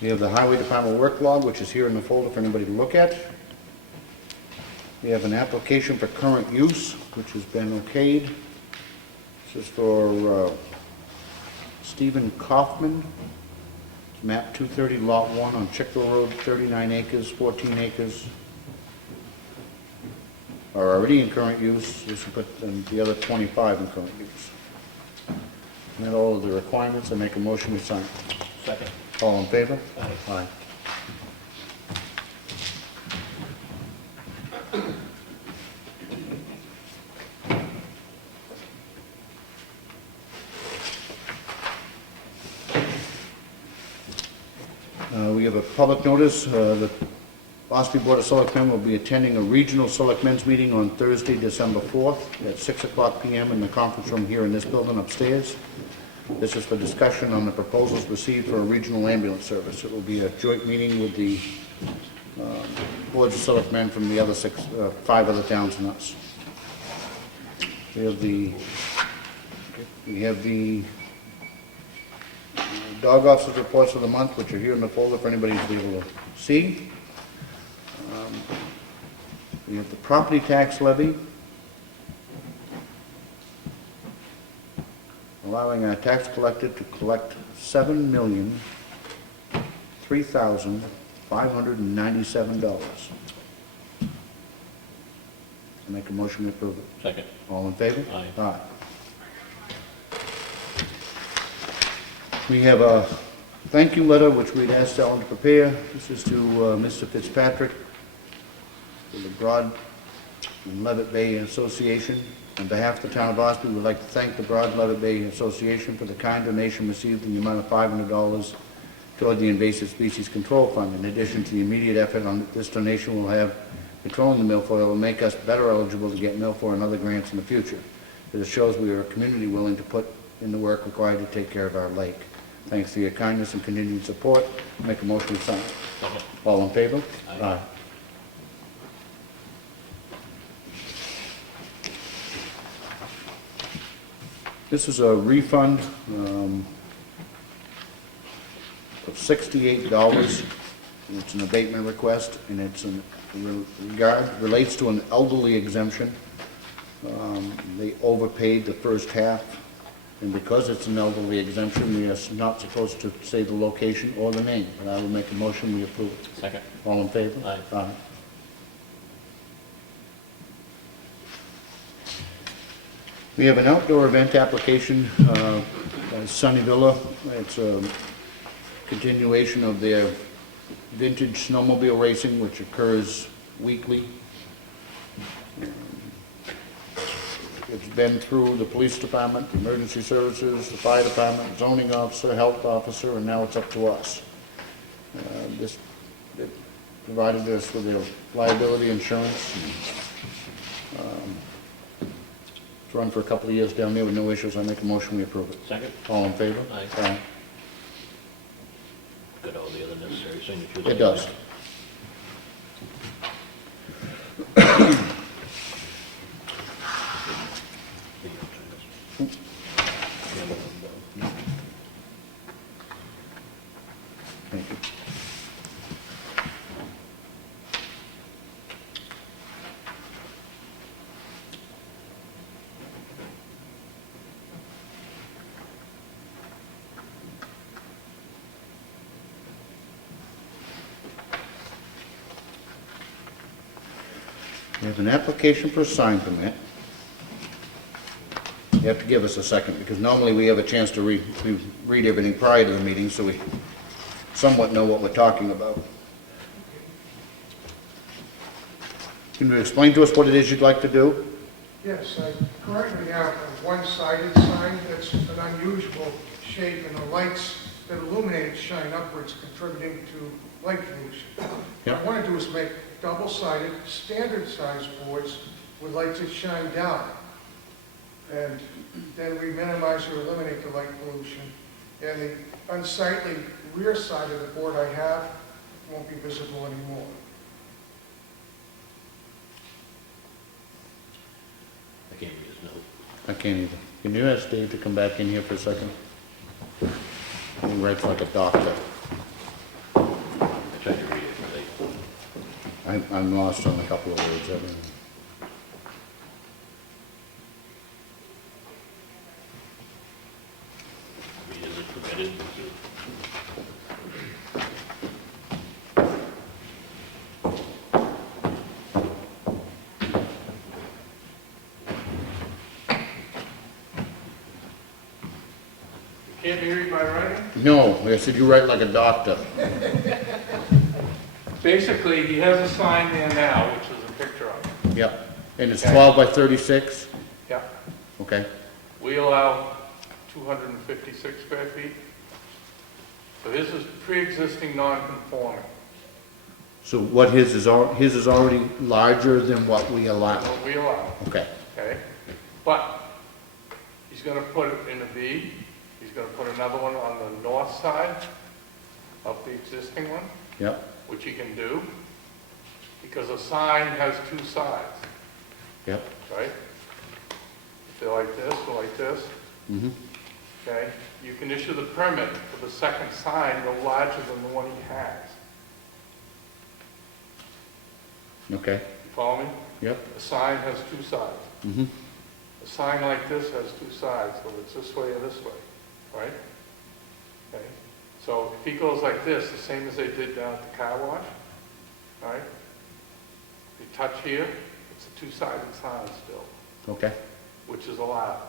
We have the Highway Department work log, which is here in the folder for anybody to look at. We have an application for current use, which has been okayed. This is for Stephen Kaufman. It's map 230, lot 1 on Chickville Road, 39 acres, 14 acres. Are already in current use. We should put the other 25 in current use. Met all of the requirements. I make a motion we sign. Second. All in favor? Aye. Aye. We have a public notice. The Ossipee Board of Selectmen will be attending a regional selectmen's meeting on Thursday, December 4th at 6:00 p.m. in the conference room here in this building upstairs. This is for discussion on the proposals received for a regional ambulance service. It will be a joint meeting with the boards of selectmen from the other 5 other towns and us. We have the dog officers reports for the month, which are here in the folder for anybody to be able to see. We have the property tax levy, allowing our tax collector to collect $7,003,597. Make a motion to approve it. Second. All in favor? Aye. Aye. We have a thank you letter which we'd asked Ellen to prepare. This is to Mr. Fitzpatrick for the Broad and Levitt Bay Association. On behalf of the town of Ossipee, we'd like to thank the Broad and Levitt Bay Association for the kind donation received in the amount of $500 toward the Invasive Species Control Fund. In addition to the immediate effort on this donation, we'll have controlling the milfoil will make us better eligible to get milfoil and other grants in the future. It shows we are a community willing to put in the work required to take care of our lake. Thanks for your kindness and continued support. Make a motion to sign. Second. All in favor? Aye. This is a refund of $68. It's an abatement request, and it's relates to an elderly exemption. They overpaid the first half, and because it's an elderly exemption, we are not supposed to say the location or the name, but I will make a motion we approve it. Second. All in favor? Aye. Aye. We have an outdoor event application by Sunny Villa. It's a continuation of their vintage snowmobile racing, which occurs weekly. It's been through the police department, emergency services, the fire department, zoning officer, health officer, and now it's up to us. They provided us with their liability insurance. It's run for a couple of years down there with no issues. I make a motion we approve it. Second. All in favor? Aye. Aye. Got all the other necessary signatures. It does. Thank you. We have an application for a sign permit. You have to give us a second, because normally we have a chance to read everything prior to the meeting, so we somewhat know what we're talking about. Can you explain to us what it is you'd like to do? Yes, I currently have a one-sided sign that's an unusual shape, and the lights that illuminate it shine upwards, contributing to light pollution. Yeah. What I want to do is make double-sided, standard-sized boards with lights that shine down. And then we minimize or eliminate the light pollution. And the unsightly rear side of the board I have won't be visible anymore. I can't read his note. I can't either. Can you ask Dave to come back in here for a second? He writes like a doctor. Trying to read it, I'm lost on a couple of words. I mean, is it permitted? Can't be read by writing? No, I said you write like a doctor. Basically, he has a sign there now, which is a picture of it. Yep. And it's 12 by 36? Yeah. Okay. We allow 256 square feet. So his is pre-existing non-conforming. So what his is already larger than what we allow? What we allow, Okay. okay? But he's gonna put it in a V. He's gonna put another one on the north side of the existing one, Yep. which he can do, because a sign has two sides, Yep. right? If they're like this or like this, Mm-hmm. okay? You can issue the permit for the second sign no larger than the one he has. Okay. You follow me? Yep. A sign has two sides. Mm-hmm. A sign like this has two sides, whether it's this way or this way, right? Okay? So if he goes like this, the same as they did down at the car wash, right? You touch here, it's a two-sided sign still, Okay. which is allowed.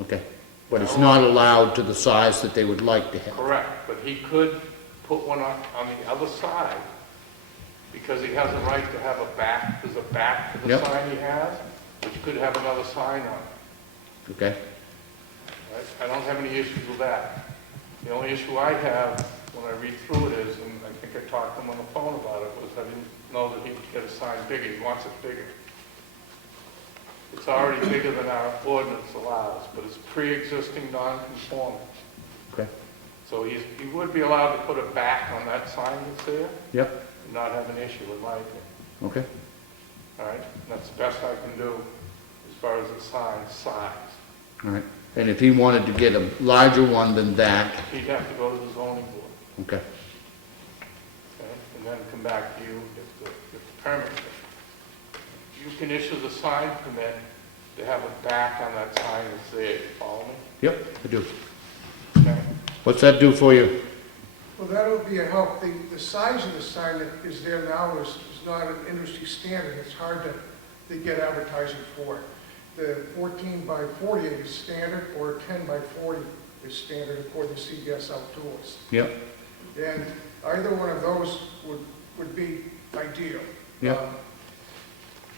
Okay. But it's not allowed to the size that they would like to have. Correct, but he could put one on the other side, because he has a right to have a back, there's a back to the Yep. sign he has, which could have another sign on it. Okay. Right? I don't have any issues with that. The only issue I have when I read through it is, and I think I talked to him on the phone about it, was I didn't know that he could get a sign bigger. He wants it bigger. It's already bigger than our ordinance allows, but it's pre-existing non-conforming. Okay. So he would be allowed to put a back on that sign that's there Yep. and not have an issue, in my opinion. Okay. All right? And that's the best I can do as far as the sign size. All right. And if he wanted to get a larger one than that, He'd have to go to the zoning board. okay. Okay, and then come back to you if the permit. You can issue the sign permit to have a back on that sign that's there, you follow me? Yep, I do. Okay? What's that do for you? Well, that'll be a help. The size of the sign that is there now is not an industry standard. It's hard to get advertising for. The 14 by 48 is standard, or 10 by 40 is standard according to CBS Outdoors. Yep. And either one of those would be ideal. Yep.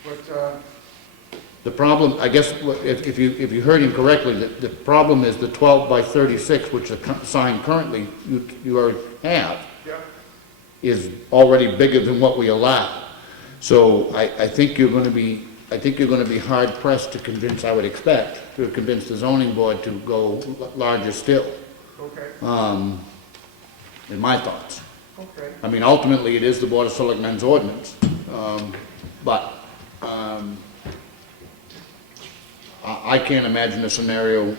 But The problem, I guess, if you heard him correctly, the problem is the 12 by 36, which the sign currently you already have, yeah, is already bigger than what we allow. So I think you're going to be hard pressed to convince, I would expect, to convince the zoning board to go larger still, okay, in my thoughts. okay. I mean, ultimately, it is the Board of Selectmen's ordinance, but I can't imagine a scenario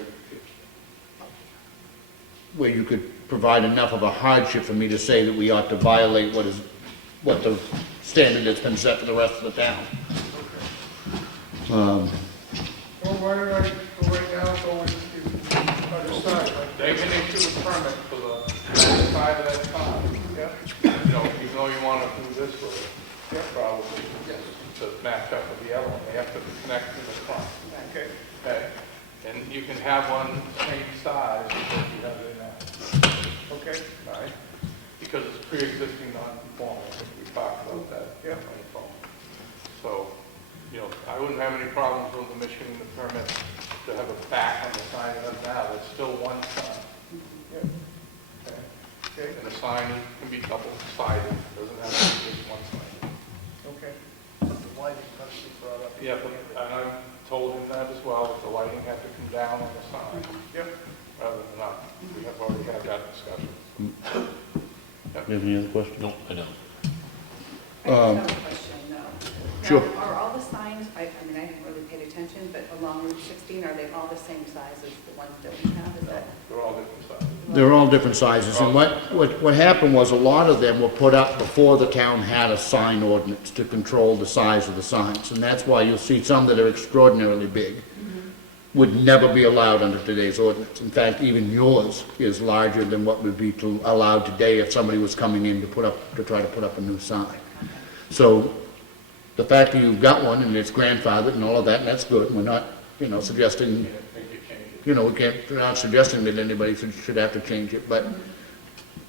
where you could provide enough of a hardship for me to say that we ought to violate what the standard that's been set for the rest of the town. Well, why don't I go right now, go with the other side? They can issue a permit for the side of that sign. Yeah, You know, even though you want to do this with it, yeah, probably, yes, to match up with the other one, they have to connect to the front. okay, Okay? And you can have one same size as what you have there now. okay, All right? Because it's pre-existing non-conforming, we talked about that Yeah. on the phone. So, you know, I wouldn't have any problems with them issuing the permit to have a back on the sign you have now, it's still one sign. yeah, Okay? okay, And the sign can be double-sided, doesn't have to be just one sign. okay. Yeah, but, and I told him that as well, that the lighting had to come down on the sign Yep, rather than up. We have already had that discussion. You have any other questions? No, I don't. I just have a question, though. Sure. Now, are all the signs, I mean, I haven't really paid attention mentioned, but along Route 16, are they all the same size as the ones that we have? Is that? They're all different sizes. They're all different sizes, and what happened was a lot of them were put up before the town had a sign ordinance to control the size of the signs, and that's why you'll see some that are extraordinarily big would never be allowed under today's ordinance. In fact, even yours is larger than what would be allowed today if somebody was coming in to try to put up a new sign. So the fact that you've got one and it's grandfathered and all of that, and that's good. We're not, suggesting, we're not suggesting that anybody should have to change it, but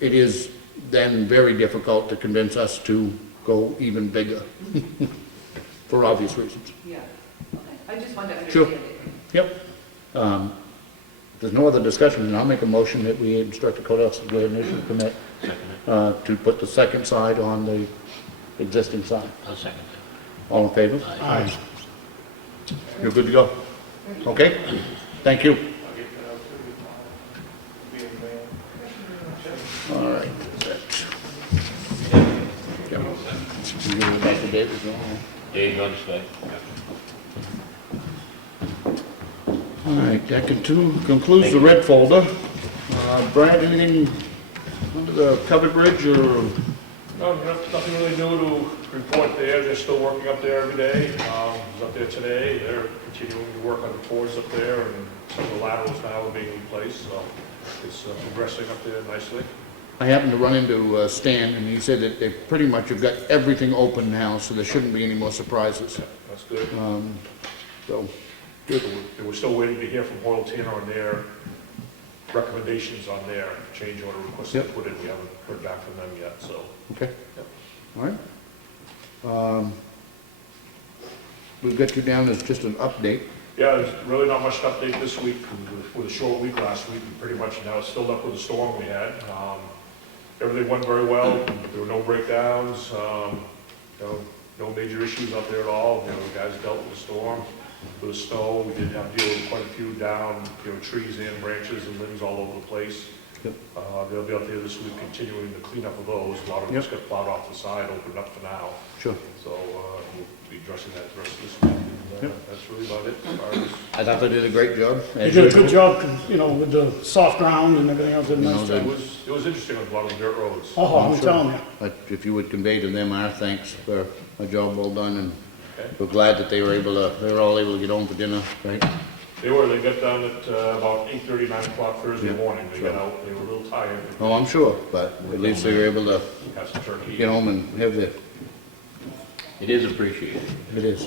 it is then very difficult to convince us to go even bigger for obvious reasons. Yeah, okay. I just wanted to Sure. understand it. Yep. If there's no other discussion, then I'll make a motion that we instruct the code officer to go ahead and issue a permit to put the second side on the existing sign. I'll second All in favor? Aye. You're good to go? Okay? Thank you. I'll get that out to you. Be in mail. All right. Yep. You give it back to David as well? that. Dave, on this way. All right, that concludes the red folder. Brad, anything under the covered bridge or? No, nothing really new to report there. They're still working up there every day. I was up there today. They're continuing to work on the boards up there, and some of the laterals now are being replaced, so it's progressing up there nicely. I happened to run into Stan, and he said that they pretty much have got everything open now, so there shouldn't be any more surprises. That's good. So, good. And we're still waiting to hear from Hoyle Tanner on their recommendations on their change order request they Yep. put in. We haven't heard back from them yet, so. Okay. Yep. All right. We've got you down as just an update. Yeah, there's really not much to update this week. With a short week last week, and pretty much now it's still up with the storm we had. Everything went very well. There were no breakdowns, no major issues up there at all. The guys dealt with the storm, with the snow. We did have to deal with quite a few down, trees and branches and limbs all over the place. Yep. They'll be out there this week continuing the cleanup of those. A lot of them just got plowed off the side, opened up for now. Sure. So we'll be addressing that the rest of this week. And, Yep. that's really about it as far as. I thought they did a great job. They did a good job, with the soft ground and everything else, did a nice No, job. It was interesting on a lot of the dirt roads. Oh, I'm sure. telling you. But if you would convey to them our thanks for a job well done, and Okay. we're glad that they were all able to get home for dinner, right? They got done at about 8:30, 9 o'clock Thursday Yeah. morning. They Sure. got out, they were a little tired. Oh, I'm sure, but at least they were able to Have some turkey. get home and have the, It is appreciated. it is,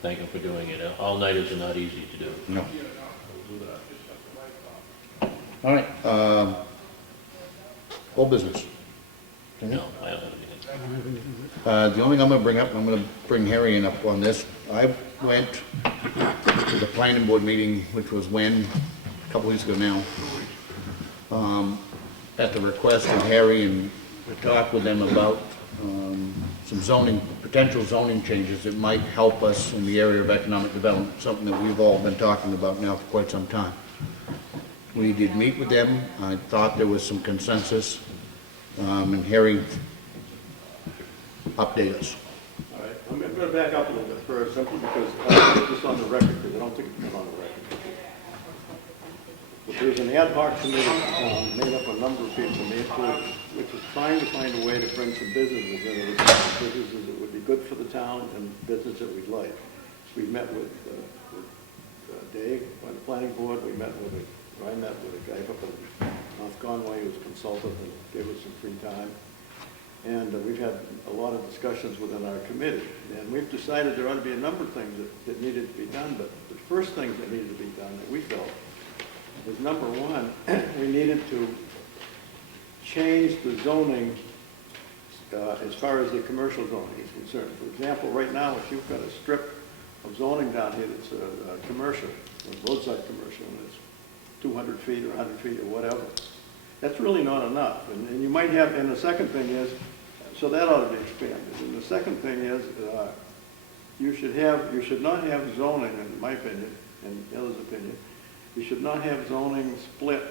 Thank them for doing it. All-nighters are not easy to do. no. We'll do that. All right, old business. No, I don't have anything. The only thing I'm gonna bring up, I'm gonna bring Harry in up on this. I went to the planning board meeting, which was a couple weeks ago now, at the request of Harry, and we talked with them about, some potential zoning changes that might help us in the area of economic development, something that we've all been talking about now for quite some time. We did meet with them. I thought there was some consensus, and Harry, update us. All right, I'm going to back up a little bit first, simply because I put this on the record, because I don't think it's been on the record. But there's an ad hoc committee made up of a number of people, which is trying to find a way to bring some businesses in, businesses that would be good for the town and business that we'd like. We met with Dave on the planning board. I met with a guy up in North Conway who's a consultant and gave us some free time. And we've had a lot of discussions within our committee. And we've decided there ought to be a number of things that needed to be done. But the first things that needed to be done that we felt was, number one, we needed to change the zoning as far as the commercial zoning is concerned. For example, right now, if you've got a strip of zoning down here that's commercial, a roadside commercial, and it's 200 feet or 100 feet or whatever, that's really not enough. And you might have, and the second thing is, so that ought to be expanded. And the second thing is, you should not have zoning, in my opinion, and the others' opinion, you should not have zoning split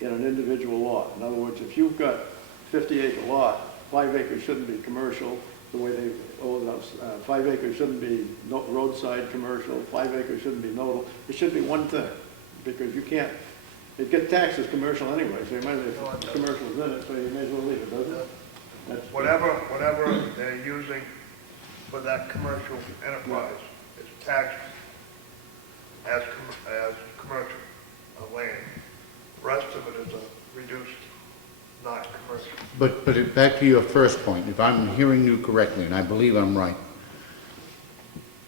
in an individual lot. In other words, if you've got 50-acre lot, 5 acres shouldn't be commercial, the way they, 5 acres shouldn't be roadside commercial, 5 acres shouldn't be nodal. It should be one thing, because you can't, it gets taxed as commercial anyway, so you might as well, commercial's in it, so you may as well leave it, doesn't it? That's- Whatever they're using for that commercial enterprise is taxed as commercial land. The rest of it is a reduced, not commercial. But back to your first point, if I'm hearing you correctly, and I believe I'm right,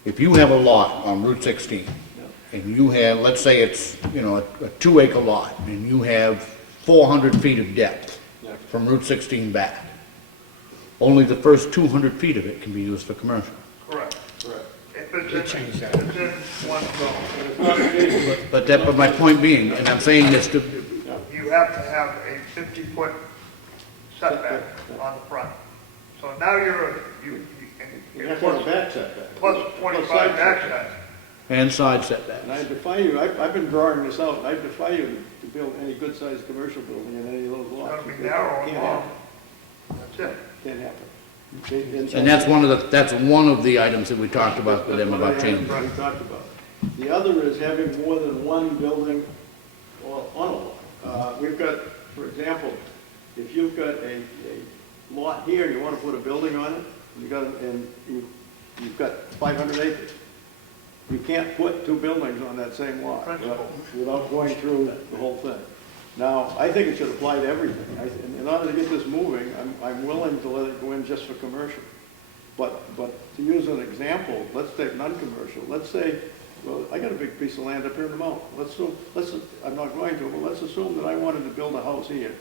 if you have a lot on Route 16, and you have, let's say it's, you know, a 2-acre lot, and you have 400 feet of depth from Route 16 back, only the first 200 feet of it can be used for commercial. Correct. Correct. If it's in one zone, But my point being, and I'm saying this to, you have to have a 50-foot setback on the front. So now You have to have a back setback. plus 25 backside. and side setback. And I defy you, I've been drawing this out, and I defy you to build any good-sized commercial building in any of those It's lots. gonna be narrow and Can't long. happen. That's it. Can't happen. And that's one of the items that we talked about with them about changing. We talked about. The other is having more than one building on a lot. We've got, for example, if you've got a lot here, you want to put a building on it, you've got 500 acres. You can't put 2 buildings on that same lot without going through the whole thing. Now, I think it should apply to everything. In order to get this moving, I'm willing to let it go in just for commercial. But to use an example, let's take non-commercial. Let's say, well, I got a big piece of land up here in the mountain. I'm not going to, but let's assume that I wanted to build a house here.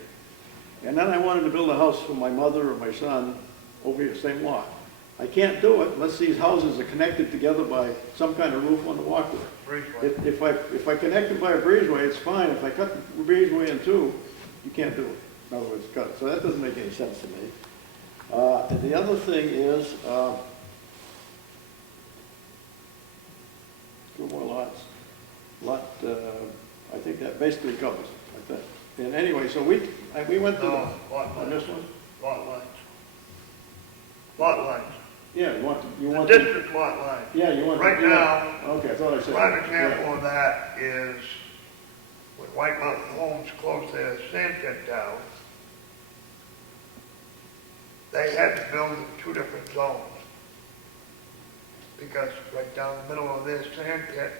And then I wanted to build a house for my mother or my son over here, same lot. I can't do it unless these houses are connected together by some kind of roof on the walkway. Breezeway. If I connect them by a breezeway, it's fine. If I cut the breezeway in 2, you can't do it. In other words, cut it. So that doesn't make any sense to me. And the other thing is, 2 more lots. I think that basically covers it, I think. And anyway, so we went to No, lot on lines. this one. Lot lines. Lot lines. Yeah, you want The district lot lines. Yeah, you want Right now, Okay, I thought I said. prime example of that is when White Mountain Homes closed their sand pit down, they had to build in 2 different zones. Because right down the middle of their sand pit,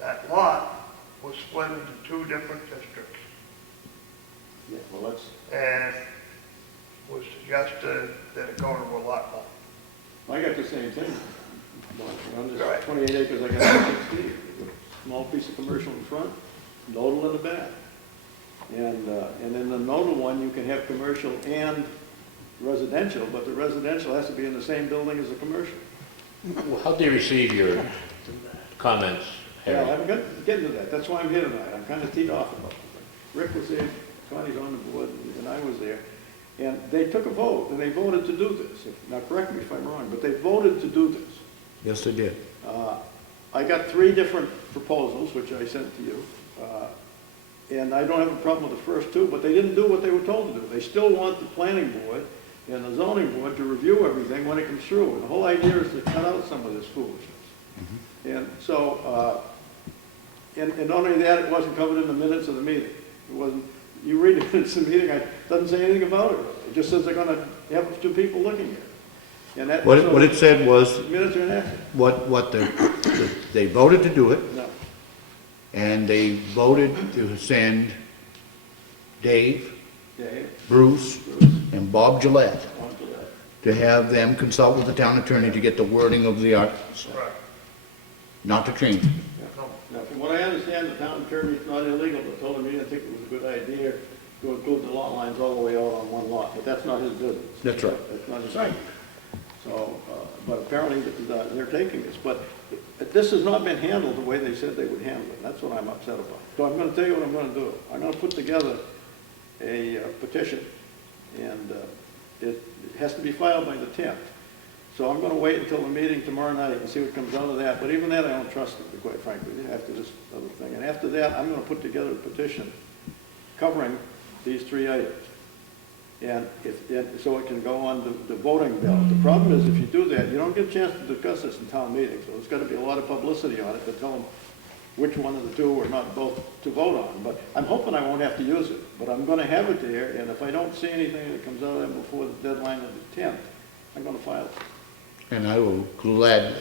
that lot was split into 2 different districts. Yeah, well, that's. And was suggested that it go to a lot line. I got the same thing. On this Right. 28 acres, I got 16. Small piece of commercial in front, nodal in the back. And in the nodal one, you can have commercial and residential, but the residential has to be in the same building as the commercial. How'd they receive your comments, Yeah, Harry? I'm getting to that. That's why I'm here tonight. I'm kind of teed off about it. Rick was there, Connie's on the board, and I was there. And they took a vote, and they voted to do this. Now, correct me if I'm wrong, but they voted to do this. Yes, they did. I got 3 different proposals, which I sent to you. And I don't have a problem with the first 2, but they didn't do what they were told to do. They still want the planning board and the zoning board to review everything when it comes through. And the whole idea is to cut out some of this foolishness. And so, and not only that, it wasn't covered in the minutes of the meeting. It wasn't, you read the minutes of the meeting, it doesn't say anything about it. It just says they're gonna have 2 people looking at it. And that. What it said was, Minutes are inaccurate. they voted to do it, No. and they voted to send Dave, Dave, Bruce, Bruce, and Bob Gillette on to that. to have them consult with the town attorney to get the wording of the articles, Right. not to change it. Now, from what I understand, the town attorney's not illegal, but told him he didn't think it was a good idea to include the lot lines all the way out on one lot, but that's not his business. That's right. That's not his business. So, but apparently they're taking this, but this has not been handled the way they said they would handle it. That's what I'm upset about. So I'm gonna tell you what I'm gonna do. I'm gonna put together a petition, and it has to be filed by the 10th. So I'm gonna wait until the meeting tomorrow night and see what comes out of that, but even that I don't trust it, quite frankly, after this other thing. And after that, I'm gonna put together a petition covering these 3 items. so it can go on the voting ballot. The problem is, if you do that, you don't get a chance to discuss this in town meeting, so there's gotta be a lot of publicity on it to tell them which one of the two or not both to vote on. But I'm hoping I won't have to use it, but I'm gonna have it there, and if I don't see anything that comes out of it before the deadline of the 10th, I'm gonna file it. And I will gladly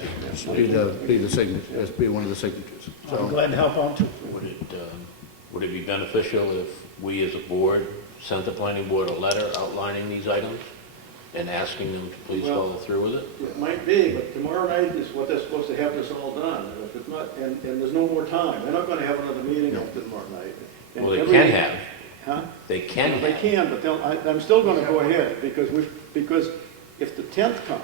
be one of the signatures. I'm So, glad to help out too. Would it be beneficial if we as a board sent the planning board a letter outlining these items and asking them to please Well, follow through with it? It might be, but tomorrow night is what they're supposed to have this all done, and if it's not, and there's no more time, they're not gonna have another meeting after tomorrow night. And Well, they every- can have, Huh? they can Well, They have. can, but I'm still gonna go ahead, because if the 10th comes,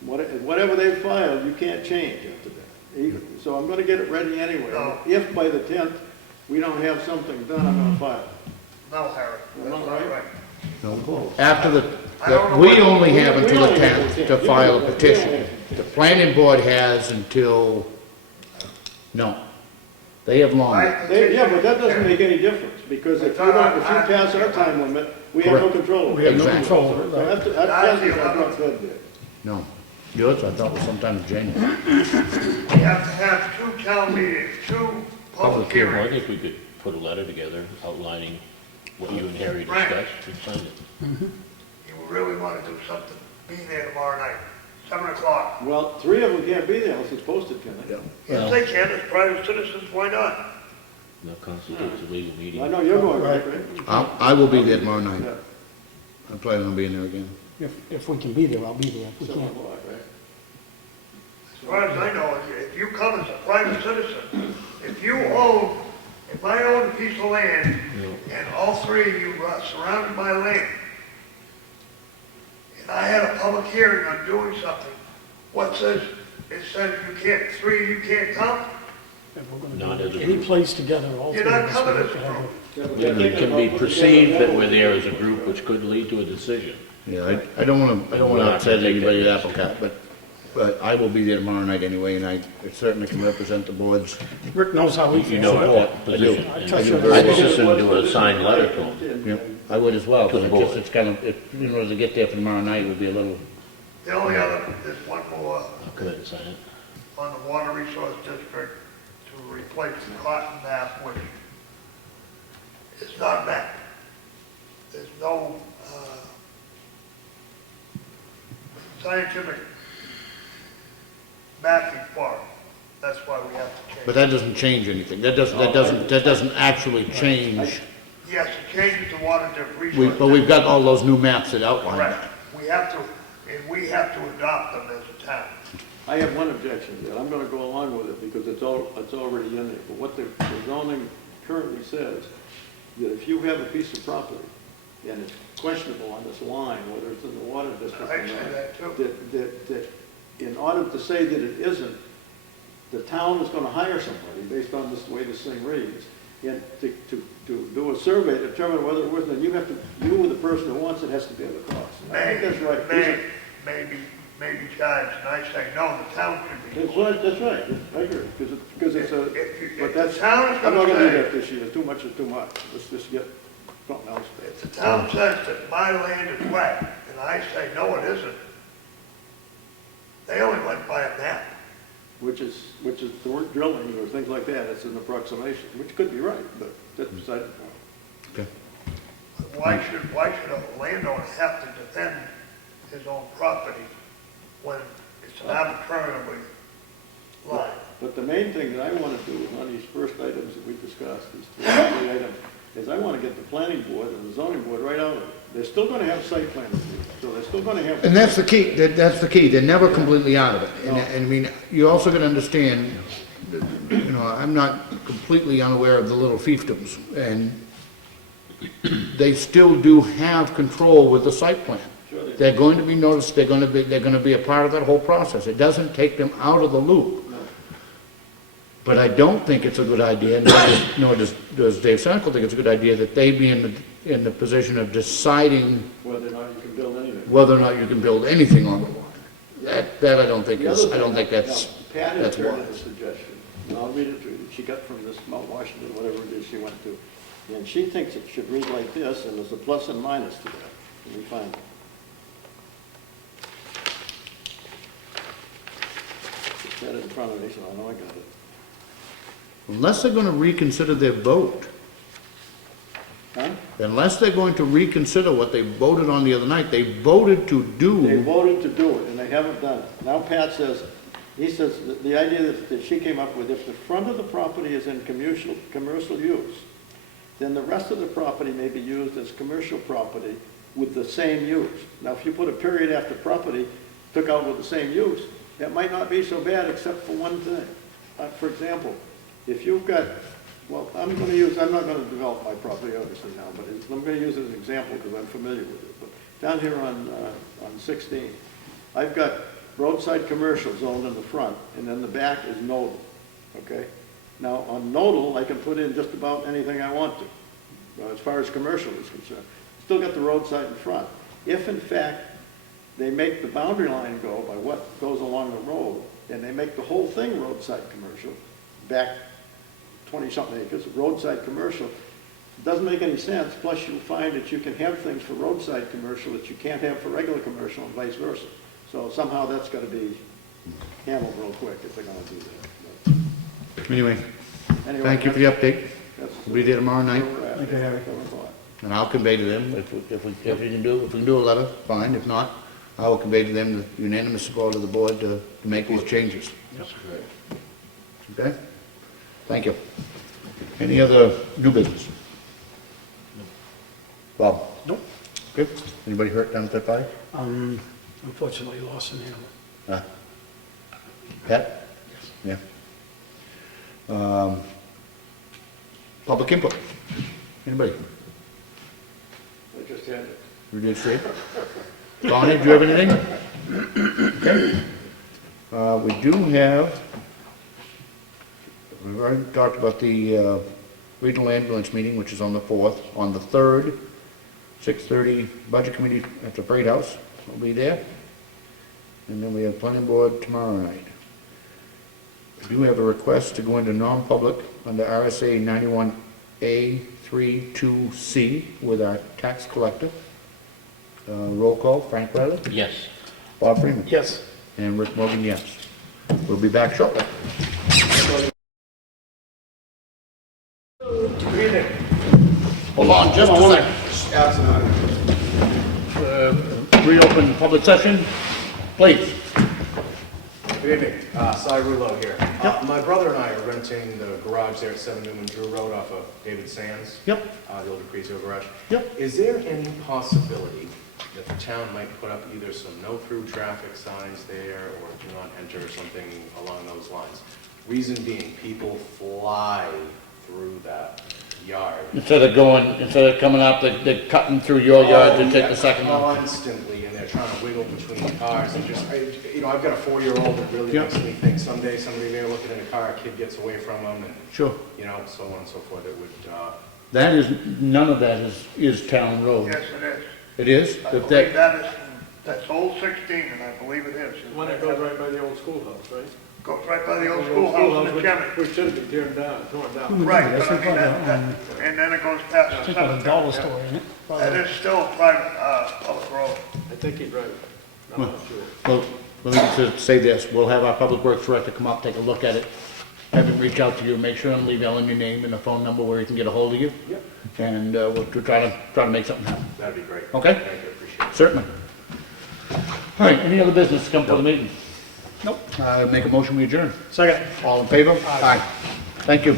whatever they filed, you can't change after that. So I'm gonna get it ready anyway. No. If by the 10th, we don't have something done, I'm gonna file it. No, Harry, that's Am I not right? right. no, after I don't know we what- only have we until the only have 10th until to 10th. file a We only petition. have The planning board has until, no, they have longer. Yeah, but that doesn't make any difference, because if you pass our time limit, we have no Correct. control. We have no Exactly. control over So that. after, that's not good there. No, yours I thought was sometime in January. We have to have 2 town meetings, 2 public Public hearing. Well, I hearings. think we could put a letter together outlining what you and Harry Right. discussed and sign it. You really want to do something, be there tomorrow night, 7 o'clock. Well, 3 of them can't be there unless it's posted, can they? If they can, as private citizens, why not? That constitutes a legal meeting. I know you're going, right? I will be there tomorrow night. Yeah. I'm planning on being there again. If we can be there, I'll be there. If we 7 can't, o'clock, right? As far as I know, if you come as a private citizen, if I own a piece of land, and all 3 of you surrounded my land, and I had a public hearing on doing something, it says you can't, 3 of you can't come? if we're Not gonna as do a any group. place together, all 3 You're of not us, we coming have as to a have group. a- Yeah, but It can be perceived that we're there as a group, which could lead to a decision. Yeah, I don't want to upset anybody at Applecott, but I will be there tomorrow night anyway, and I certainly can represent the boards. Rick knows how we You feel. know so what I do. position. I and trust you you. very assistant to do a signed letter to them. Yep, I would as well, To but the it's just, board. it's kind of, as I get there for tomorrow night, it will be a little, The only other, there's one more I'll come in and sign it. on the Water Resource District to replace the cotton map, which is not met. There's no scientific backing for it. That's why we have to change. but that doesn't change anything. That doesn't actually change. Yes, it changes the water resource. But we've got all those new maps that outline it. Correct. We have to adopt them as a town. I have one objection, and I'm gonna go along with it because it's already in there. But what the zoning currently says, that if you have a piece of property and it's questionable on this line, whether it's in the water district or I say not, that too. that in order to say that it isn't, the town is gonna hire somebody based on this, the way this thing reads, and to do a survey to determine whether it was, and you or the person who wants it has to bear the cost. I think that's right. Maybe charged, and I say, no, the town should be. That's right, I agree, because it's a, If but the that's, town is I'm not gonna gonna do say, that this year, too much is too much, let's just get something else. if the town says that my land is wet, and I say, no, it isn't, they only went by a map. Which is the word drilling or things like that, it's an approximation, which could be right, but that's beside the point. Okay. Why should a landowner have to defend his own property when it's an arbitrary line? But the main thing that I want to do on these first items that we discussed, these 3 items, is I want to get the planning board and the zoning board right out of it. They're still going to have site plan review, so they're still going to have. And that's the key, that's the key, they're never completely out of it. And I mean, you also gotta understand, you know, I'm not completely unaware of the little fiefdoms, and they still do have control with the site plan. Sure they do. They're going to be noticed, they're gonna be a part of that whole process. It doesn't take them out of the loop. But I don't think it's a good idea, nor does Dave Sankel think it's a good idea, that they be in the position of deciding Whether or not you can build anything. whether or not you can build anything on the water. That I don't think The is, other I don't thing- think that's, now, Pat has that's turned in a wise. suggestion, and I'll read it to you, she got from this Mount Washington, whatever it is she went to. And she thinks it should read like this, and there's a plus and minus to that. Let me find it. Just had it in front of me, so I know I got it. Unless they're gonna reconsider their vote, Huh? unless they're going to reconsider what they voted on the other night, they voted to They do, voted to do it, and they haven't done it. Now Pat says, he says, the idea that she came up with, if the front of the property is in commercial use, then the rest of the property may be used as commercial property with the same use. Now, if you put a period after property, took out with the same use, that might not be so bad except for one thing. For example, if you've got, well, I'm not going to develop my property obviously now, but I'm going to use it as an example because I'm familiar with it. But down here on 16, I've got roadside commercial zoned in the front, and then the back is nodal, okay? Now, on nodal, I can put in just about anything I want to, as far as commercial is concerned. Still got the roadside in front. If, in fact, they make the boundary line go by what goes along the road, and they make the whole thing roadside commercial, back 20-something acres, roadside commercial, it doesn't make any sense. Plus, you'll find that you can have things for roadside commercial that you can't have for regular commercial and vice versa. So somehow that's got to be handled real quick if they're going to do that. anyway, Anyway, thank you for the update. that's- We'll be there tomorrow night, Thank you, Harry. and I'll convey to them, if we can do a letter, fine, if not, I will convey to them the unanimous support of the board to make these changes. That's correct. Okay? Thank you. Any other new business? Bob? Nope. Good. Anybody hurt down at that fire? Unfortunately lost an animal. Pat? Yeah. Public input? Anybody? I just had it. You did say? Bonnie, do you have anything? Okay. We do have, we've already talked about the regional ambulance meeting, which is on the 4th. On the 3rd, 6:30, budget committee at the Freight House. We'll be there. And then we have planning board tomorrow night. We do have a request to go into non-public under RSA 91A32C with our tax collector. Roll call, Frank Riley, Yes. Bob Freeman, Yes. and Rick Morgan, yes. We'll be back shortly. Hold on just a second. Reopen public session, please. Good evening, Cy Rulo here. My brother and I are renting the garage there at 7 Newman Drew Road off of David Sands. Yep. The old Lucrezio garage. Yep. Is there any possibility that the town might put up either some no-through traffic signs there or do not enter or something along those lines? Reason being, people fly through that yard. Instead of coming up, they're cutting through your yard to take the second one. Constantly, and they're trying to wiggle between cars, and just, I've got a 4-year-old that really Yep. makes me think someday somebody there looking in a car, a kid gets away from them, and, Sure. so on and so forth. It would, That is, none of that is town road. Yes, it is. It is? I believe that is, that's old 16, and I believe it is. One that goes right by the old schoolhouse, right? Goes right by the old schoolhouse in the Kemet. Which should have been torn down. Right, but I mean, and then it goes past the I think of a dollar cemetery. store, isn't it? That is still a private, public road. I think he's right. I'm not sure. Well, let me just say this, we'll have our public works director come up, take a look at it, have him reach out to you, make sure and leave Ellen your name and a phone number where he can get a hold of you. Yep. And we'll try to make something happen. that'd be great. Okay. Thank you, appreciate it. Certainly. All right, any other business to come for the meeting? Nope. Make a motion, we adjourn. Second. All in favor? Aye. Thank you.